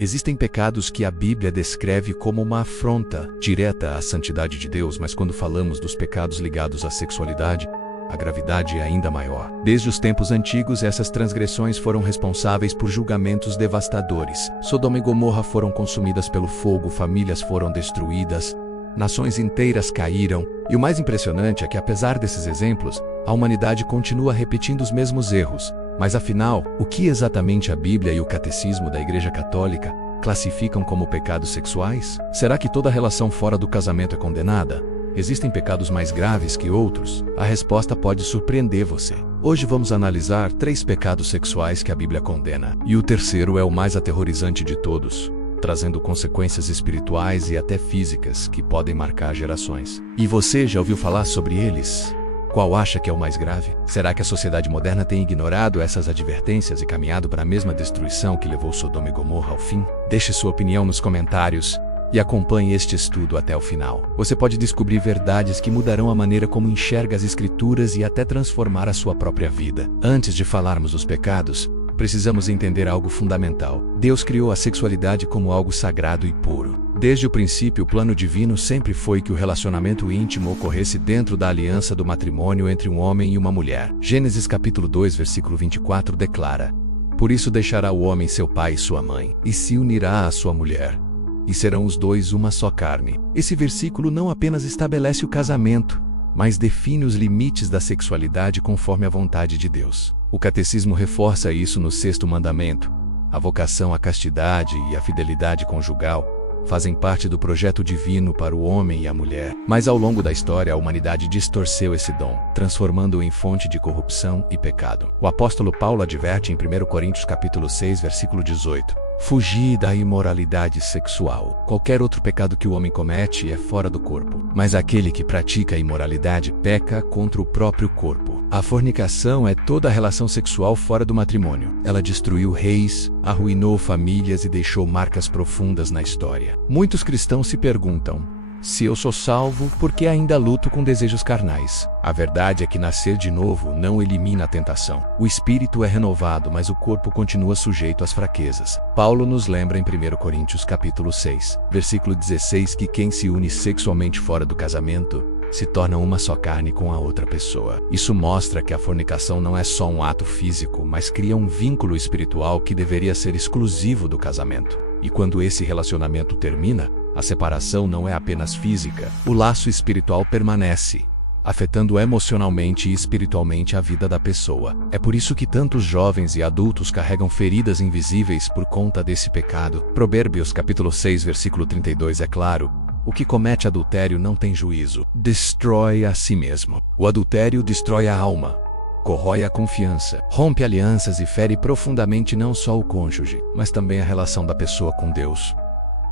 Existem pecados que a Bíblia descreve como uma afronta direta à santidade de Deus, mas quando falamos dos pecados ligados à sexualidade, a gravidade é ainda maior. Desde os tempos antigos, essas transgressões foram responsáveis por julgamentos devastadores. Sodoma e Gomorra foram consumidas pelo fogo, famílias foram destruídas, nações inteiras caíram, e o mais impressionante é que, apesar desses exemplos, a humanidade continua repetindo os mesmos erros. Mas afinal, o que exatamente a Bíblia e o Catecismo da Igreja Católica classificam como pecados sexuais? Será que toda relação fora do casamento é condenada? Existem pecados mais graves que outros? A resposta pode surpreender você. Hoje vamos analisar 3 pecados sexuais que a Bíblia condena. E o terceiro é o mais aterrorizante de todos, trazendo consequências espirituais e até físicas que podem marcar gerações. E você já ouviu falar sobre eles? Qual acha que é o mais grave? Será que a sociedade moderna tem ignorado essas advertências e caminhado para a mesma destruição que levou Sodoma e Gomorra ao fim? Deixe sua opinião nos comentários e acompanhe este estudo até o final. Você pode descobrir verdades que mudarão a maneira como enxerga as Escrituras e até transformar a sua própria vida. Antes de falarmos dos pecados, precisamos entender algo fundamental. Deus criou a sexualidade como algo sagrado e puro. Desde o princípio, o plano divino sempre foi que o relacionamento íntimo ocorresse dentro da aliança do matrimônio entre um homem e uma mulher. Gênesis capítulo 2, versículo 24 declara: "Por isso deixará o homem seu pai e sua mãe, e se unirá à sua mulher, e serão os dois uma só carne." Esse versículo não apenas estabelece o casamento, mas define os limites da sexualidade conforme a vontade de Deus. O Catecismo reforça isso no 6º mandamento. A vocação à castidade e à fidelidade conjugal fazem parte do projeto divino para o homem e a mulher. Mas ao longo da história, a humanidade distorceu esse dom, transformando-o em fonte de corrupção e pecado. O apóstolo Paulo adverte em 1 Coríntios capítulo 6, versículo 18: "Fugi da imoralidade sexual. Qualquer outro pecado que o homem comete é fora do corpo, mas aquele que pratica a imoralidade peca contra o próprio corpo." A fornicação é toda a relação sexual fora do matrimônio. Ela destruiu reis, arruinou famílias e deixou marcas profundas na história. Muitos cristãos se perguntam: se eu sou salvo, por que ainda luto com desejos carnais? A verdade é que nascer de novo não elimina a tentação. O espírito é renovado, mas o corpo continua sujeito às fraquezas. Paulo nos lembra em 1 Coríntios capítulo 6, versículo 16, que quem se une sexualmente fora do casamento se torna uma só carne com a outra pessoa. Isso mostra que a fornicação não é só um ato físico, mas cria um vínculo espiritual que deveria ser exclusivo do casamento. E quando esse relacionamento termina, a separação não é apenas física. O laço espiritual permanece, afetando emocionalmente e espiritualmente a vida da pessoa. É por isso que tantos jovens e adultos carregam feridas invisíveis por conta desse pecado. Provérbios capítulo 6, versículo 32 é claro: "O que comete adultério não tem juízo, destrói a si mesmo." O adultério destrói a alma, corrói a confiança, rompe alianças e fere profundamente não só o cônjuge, mas também a relação da pessoa com Deus.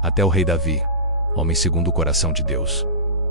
Até o rei Davi, homem segundo o coração de Deus,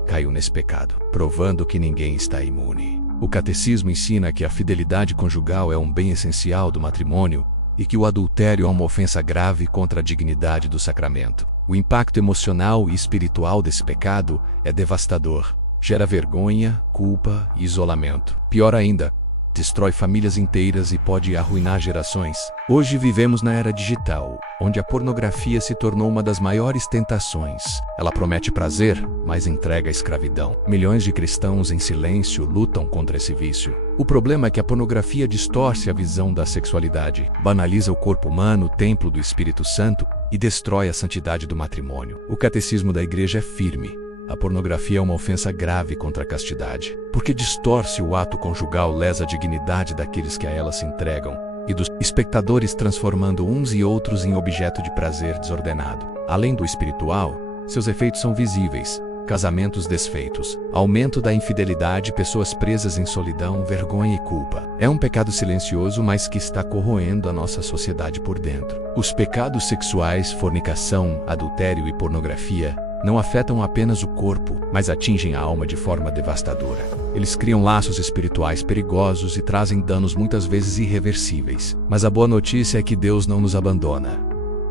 caiu nesse pecado, provando que ninguém está imune. O Catecismo ensina que a fidelidade conjugal é um bem essencial do matrimônio e que o adultério é uma ofensa grave contra a dignidade do sacramento. O impacto emocional e espiritual desse pecado é devastador. Gera vergonha, culpa e isolamento. Pior ainda, destrói famílias inteiras e pode arruinar gerações. Hoje vivemos na era digital, onde a pornografia se tornou uma das maiores tentações. Ela promete prazer, mas entrega a escravidão. Milhões de cristãos em silêncio lutam contra esse vício. O problema é que a pornografia distorce a visão da sexualidade, banaliza o corpo humano, templo do Espírito Santo, e destrói a santidade do matrimônio. O Catecismo da Igreja é firme. A pornografia é uma ofensa grave contra a castidade, porque distorce o ato conjugal, lesa a dignidade daqueles que a ela se entregam e dos espectadores, transformando uns e outros em objeto de prazer desordenado. Além do espiritual, seus efeitos são visíveis: casamentos desfeitos, aumento da infidelidade, pessoas presas em solidão, vergonha e culpa. É um pecado silencioso, mas que está corroendo a nossa sociedade por dentro. Os pecados sexuais, fornicação, adultério e pornografia não afetam apenas o corpo, mas atingem a alma de forma devastadora. Eles criam laços espirituais perigosos e trazem danos muitas vezes irreversíveis. Mas a boa notícia é que Deus não nos abandona.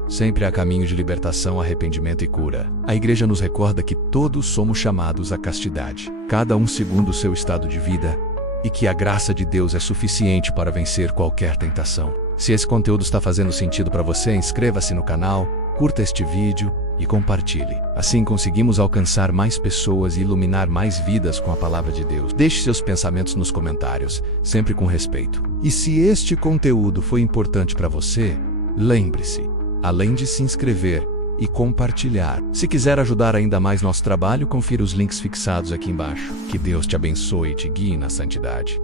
Sempre há caminho de libertação, arrependimento e cura. A Igreja nos recorda que todos somos chamados à castidade, cada um segundo o seu estado de vida, e que a graça de Deus é suficiente para vencer qualquer tentação. Se esse conteúdo está fazendo sentido para você, inscreva-se no canal, Curta este vídeo e compartilhe. Assim conseguimos alcançar mais pessoas e iluminar mais vidas com a palavra de Deus. Deixe seus pensamentos nos comentários, sempre com respeito. E se este conteúdo foi importante para você, lembre-se, além de se inscrever e compartilhar. Se quiser ajudar ainda mais nosso trabalho, confira os links fixados aqui embaixo. Que Deus te abençoe e te guie na santidade.